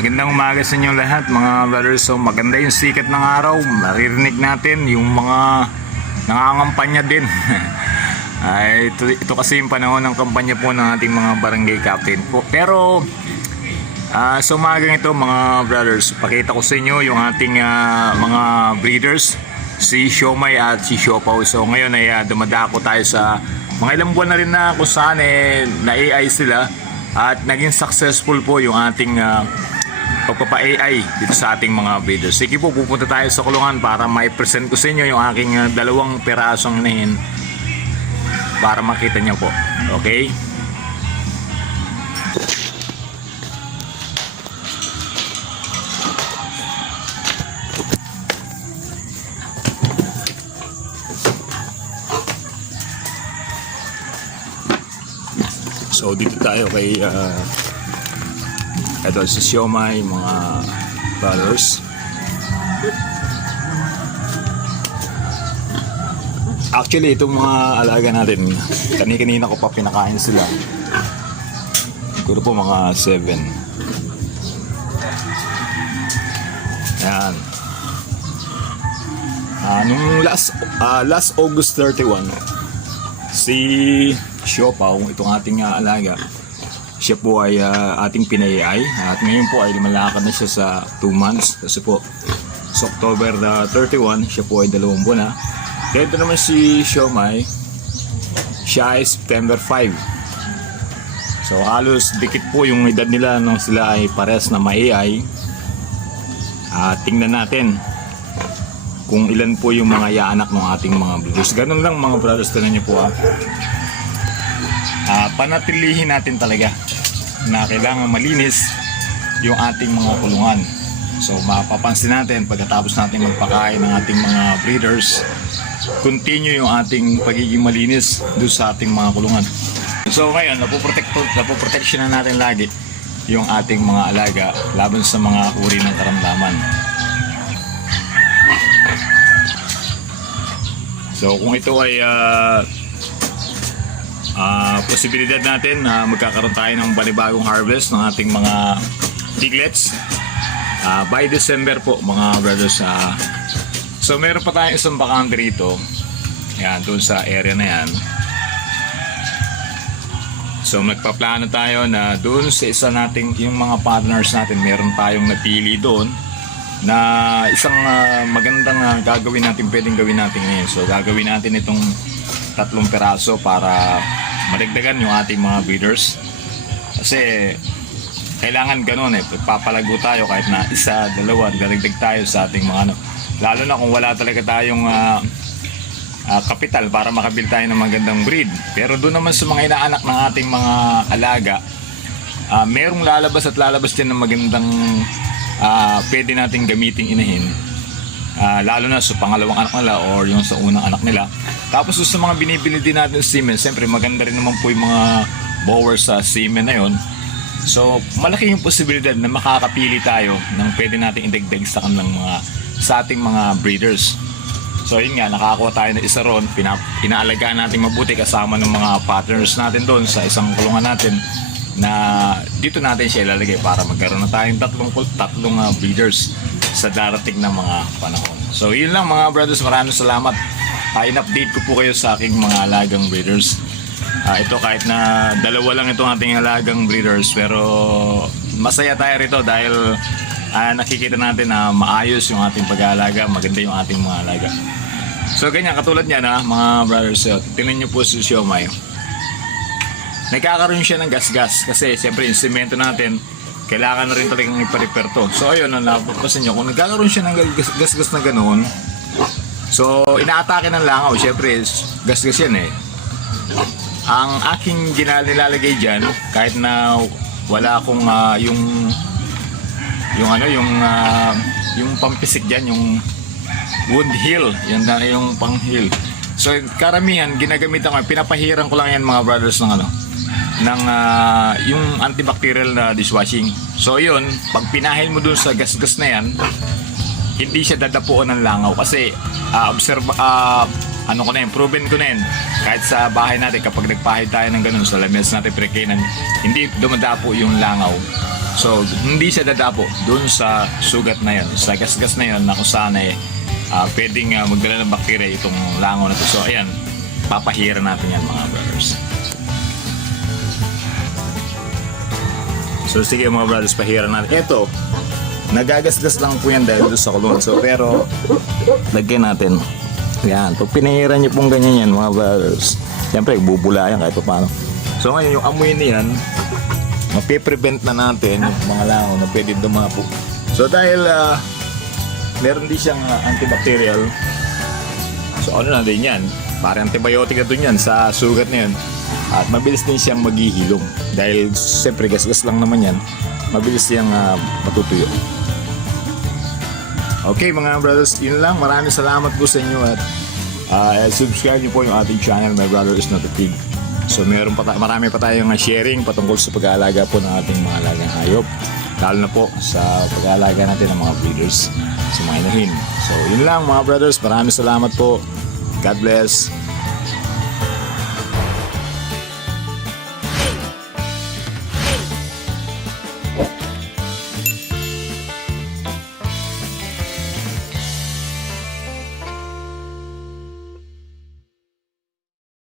Magandang umaga sa inyo lahat mga brothers. So maganda yung sikat ng araw. Maririnig natin yung mga nangangampanya din. Ay, ito kasi yung panahon ng kampanya po ng ating mga barangay captain po. Pero sa umagang ito mga brothers, pakita ko sa inyo yung ating mga breeders, si Siomay at si Siopaw. So ngayon ay dumadako tayo sa mga ilang buwan na rin na kung saan na-AI sila at naging successful po yung ating pagpapa-AI dito sa ating mga breeders. Sige po, pupunta tayo sa kulungan para ma-present ko sa inyo yung aking dalawang perasong inahin para makita nyo po. Okay? So dito tayo kay ito si Siomay mga brothers. Actually itong mga alaga natin, kanina ko pa pinakain sila. Siguro po mga 7. Yan. Nung last August 31, si Siopaw, itong ating alaga, siya po ay ating pinay-AI at ngayon po ay lumalakad na siya sa 2 months kasi po sa October 31 siya po ay 2 buwan na. Dito naman si Siomay, siya ay September 5. So halos dikit po yung edad nila nung sila ay pares na ma-AI. Tingnan natin kung ilan po yung mga yaanak ng ating mga brothers. Ganun lang mga brothers, tingnan niyo po panatilihin natin talaga na kailangan malinis yung ating mga kulungan. So mapapansin natin pagkatapos natin magpakain ng ating mga breeders, continue yung ating pagiging malinis doon sa ating mga kulungan. So ngayon, napoproteksyon na natin lagi yung ating mga alaga laban sa mga uri ng karamdaman. So kung ito ay posibilidad natin na magkakaroon tayo ng panibagong harvest ng ating mga piglets by December po mga brothers. So meron pa tayong isang bakante rito, yan, doon sa area na yan. So nagpaplano tayo na doon sa isa nating yung mga partners natin, meron tayong napili doon na isang magandang gagawin natin, pwedeng gawin natin ngayon. So gagawin natin itong 3 peraso para madagdagan yung ating mga breeders kasi kailangan ganun papalago tayo kahit na 1, 2, dadagdag tayo sa ating mga lalo na kung wala talaga tayong kapital para makabili tayo ng magandang breed. Pero doon naman sa mga inaanak ng ating mga alaga, merong lalabas at lalabas din ng magandang pwede nating gamiting inahin, lalo na sa pangalawang anak nila or yung sa unang anak nila. Tapos sa mga binibili din natin sa semen, siyempre maganda rin naman po yung mga bowers sa semen na yon. So malaki yung posibilidad na makakapili tayo ng pwede natin idagdag sa kanilang sa ating mga breeders. So yun nga, nakakuha tayo ng isa ron, inaalagaan natin mabuti kasama ng mga partners natin doon sa isang kulungan natin na dito natin siya ilalagay para magkaroon na tayong tatlong breeders sa darating na mga panahon. So yun lang mga brothers, maraming salamat. In-update ko po kayo sa aking mga alagang breeders. Ito kahit na 2 lang itong ating alagang breeders, pero masaya tayo rito dahil nakikita natin na maayos yung ating pag-aalaga, maganda yung ating mga alaga. So ganyan, katulad niyan mga brothers, tingnan nyo po si Siomay. Nagkakaroon siya ng gas-gas kasi siyempre yung semento natin kailangan na rin talagang ipa-repair to. So ayun, napapasin nyo, kung nagkakaroon siya ng gas-gas na ganoon, so inaatake ng langaw, siyempre gas-gas yan Ang aking nilalagay dyan, kahit na wala akong yung pampisik dyan, yung wound heal, yung pang heal. So karamihan ginagamitan ko, pinapahiran ko lang yan mga brothers ng yung antibacterial na dishwashing. So yun, pag pinahin mo dun sa gas-gas na yan, hindi siya dadapuan ng langaw kasi proven ko na yan. Kahit sa bahay natin, kapag nagpahid tayo ng ganun sa lamesa natin, hindi dumadapo yung langaw So, hindi siya dadapo dun sa sugat na yun, sa gasgas na yun na kung saan ay pwedeng magdala ng bakterya itong langaw na to. So, ayan, papahira natin yan mga brothers. So, sige mga brothers, pahira natin. Ito, nagagasgas lang po yan dahil doon sa kulungan. So, pero, lagyan natin. Yan, pag pinahira nyo pong ganyan yan mga brothers, siyempre, bubula yan kahit paano. So, ngayon, yung amoy niyan, mapiprevent na natin yung mga langaw na pwede dumapo. So, dahil, meron din siyang antibacterial, so ano na din yan, parang antibiotic na dun yan sa sugat na yan. At mabilis din siyang maghihilom. Dahil siyempre gas-gas lang naman yan, mabilis siyang matutuyo. Okay mga brothers, yun lang. Maraming salamat po sa inyo at subscribe niyo po yung ating channel, My Brother Is Not a Pig. So marami pa tayong sharing patungkol sa pag-aalaga po ng ating mga alagang hayop. Lalo na po sa pag-aalaga natin ng mga breeders, sa mga inahin. So yun lang mga brothers, maraming salamat po. God bless.